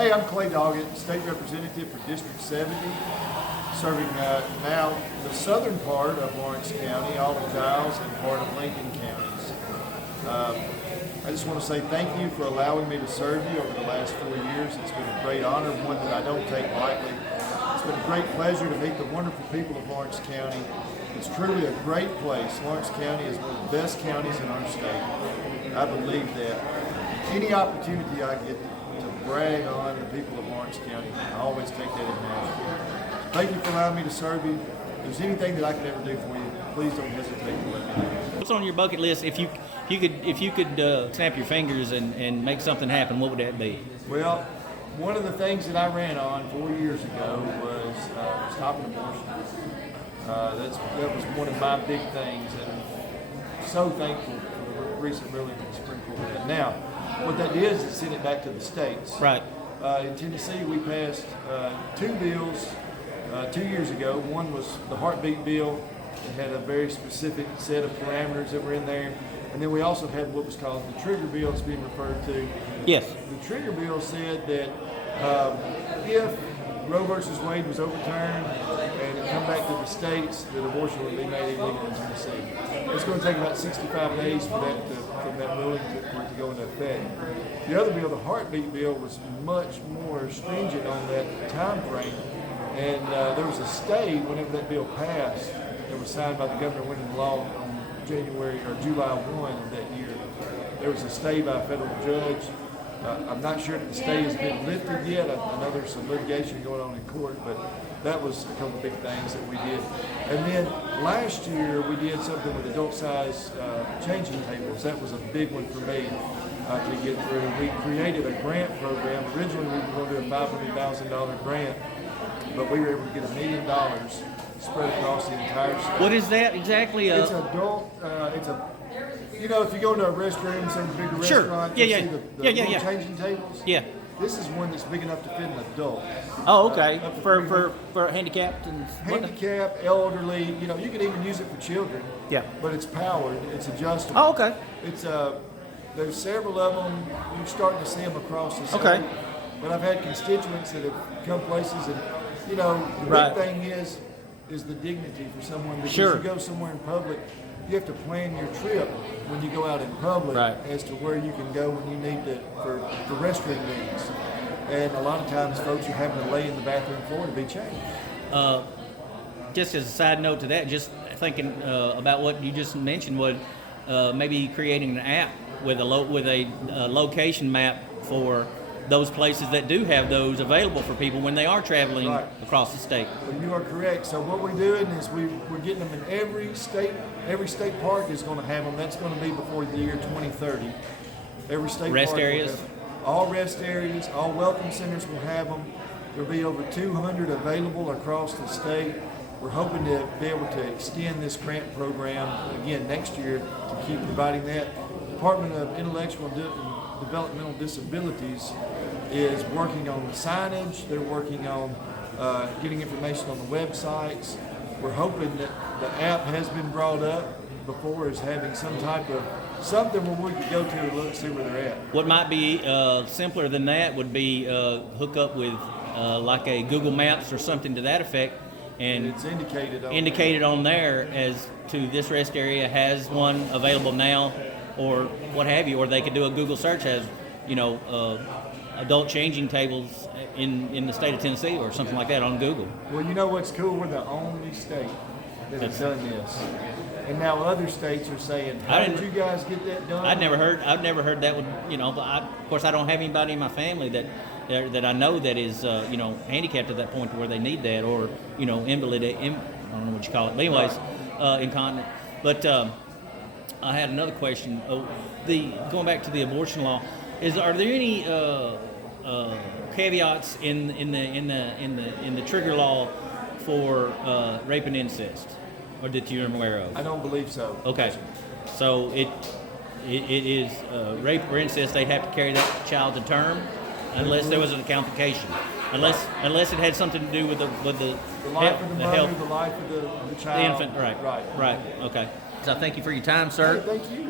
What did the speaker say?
Hey, I'm Clay Doggett, State Representative for District 70, serving now the southern part of Lawrence County, all of Giles, and part of Lincoln counties. I just want to say thank you for allowing me to serve you over the last 4 years. It's been a great honor, one that I don't take lightly. It's been a great pleasure to meet the wonderful people of Lawrence County. It's truly a great place. Lawrence County is one of the best counties in our state. I believe that. Any opportunity I get to brag on the people of Lawrence County, I always take that advantage. Thank you for allowing me to serve you. If there's anything that I can ever do for you, please don't hesitate to let me know. What's on your bucket list? If you could snap your fingers and make something happen, what would that be? Well, one of the things that I ran on 4 years ago was stopping abortion. That was one of my big things, and I'm so thankful for the recent ruling of the Supreme Court. Now, what that is send it back to the states. Right. In Tennessee, we passed two bills 2 years ago. One was the heartbeat bill. It had a very specific set of parameters that were in there. And then we also had what was called the trigger bill, it's being referred to. Yes. The trigger bill said that if Roe versus Wade was overturned and it come back to the states, that abortion would be made illegal in Tennessee. It's going to take about 65 days for that from that ruling for it to go into effect. The other bill, the heartbeat bill, was much more stringent on that time frame, and there was a stay whenever that bill passed that was signed by the governor, went into law on July 1 of that year. There was a stay by a federal judge. I'm not sure if the stay has been lifted yet. I know there's some litigation going on in court, but that was a couple of big things that we did. And then last year we did something with adult size changing tables. That was a big one for me to get through. We created a grant program. Originally we were going to do a $500,000 grant, but we were able to get $1 million spread across the entire state. What is that exactly? It's adult. You know, if you go to a restroom, some bigger Sure. restaurant, Yeah, you yeah. see the little changing tables. Yeah. This is one that's big enough to fit an adult. Oh, okay. Up to For handicapped and handicap, elderly. You know, you can even use it for children. Yeah. But it's powered. It's adjustable. Oh, okay. It's there's several of them. You're starting to see them across the state. Okay. But I've had constituents that have come places, and you know, the Right. big thing is the dignity for someone. Because Sure. you go somewhere in public, you have to plan your trip when you go out in public Right. as to where you can go when you need to for restroom needs. And a lot of times folks are having to lay in the bathroom floor to be changed. Just as a side note to that, just thinking about what you just mentioned, would maybe creating an app with a location map for those places that do have those available for people when they are traveling Right. across the state. Well, you are correct. So what we're doing is we're getting them in every state. Every state park is going to have them. That's going to be before the year 2030. Every state Rest park will areas? have them. All rest areas, all welcome centers will have them. There'll be over 200 available across the state. We're hoping to be able to extend this grant program again next year to keep providing that. Department of Intellectual and Developmental Disabilities is working on signage. They're working on getting information on the websites. We're hoping that the app has been brought up before as having some type of something where we could go to and look, see where they're at. What might be simpler than that would be hook up with like a Google Maps or something to that effect, and It's indicated on there as to this rest area has one available now, or what have you, or they could do a Google search as, adult changing tables in the state of Tennessee or something like that on Google. Well, you know what's cool? We're the only state that has done this. And now other states are saying, how did you guys get that done? I'd never heard that would, but of course I don't have anybody in my family that I know that is, handicapped at that point to where they need that, or, invalid, I don't know what you call it. But anyways, incontinent. But I had another question. Going back to the abortion law, are there any caveats in the trigger law for rape and incest, or that you're aware of? I don't believe so. Okay, so it is rape or incest. They'd have to carry that child to term, unless there was a complication. Unless it had something to do with the life of the mother, health, the life of the child, the infant. Right. Okay. So thank you for your time, sir. Hey, thank you.